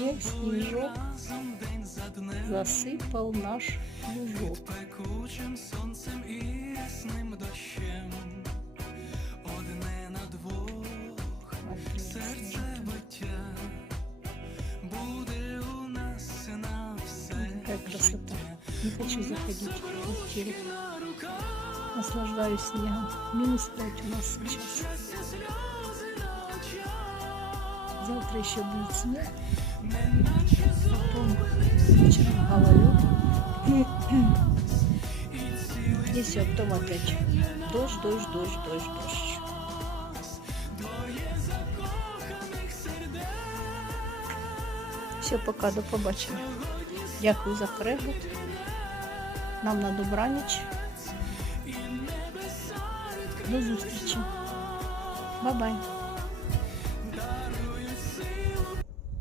Як сніжок засипав наш лужок. пекучим сонцем і ясним дощем. Одне на двох серце биття буде у нас на все. Какая красота. Не хочу заходить в квартиру. Наслаждаюсь снегом. Минус 5 у нас сейчас. Завтра еще будет снег. Потом вечером гололед. И все, потом опять дождь, дождь, дождь, дождь, дождь. Все, пока, до побачення. Дякую за перегляд. Нам на добраніч. До зустрічі. Бай-бай.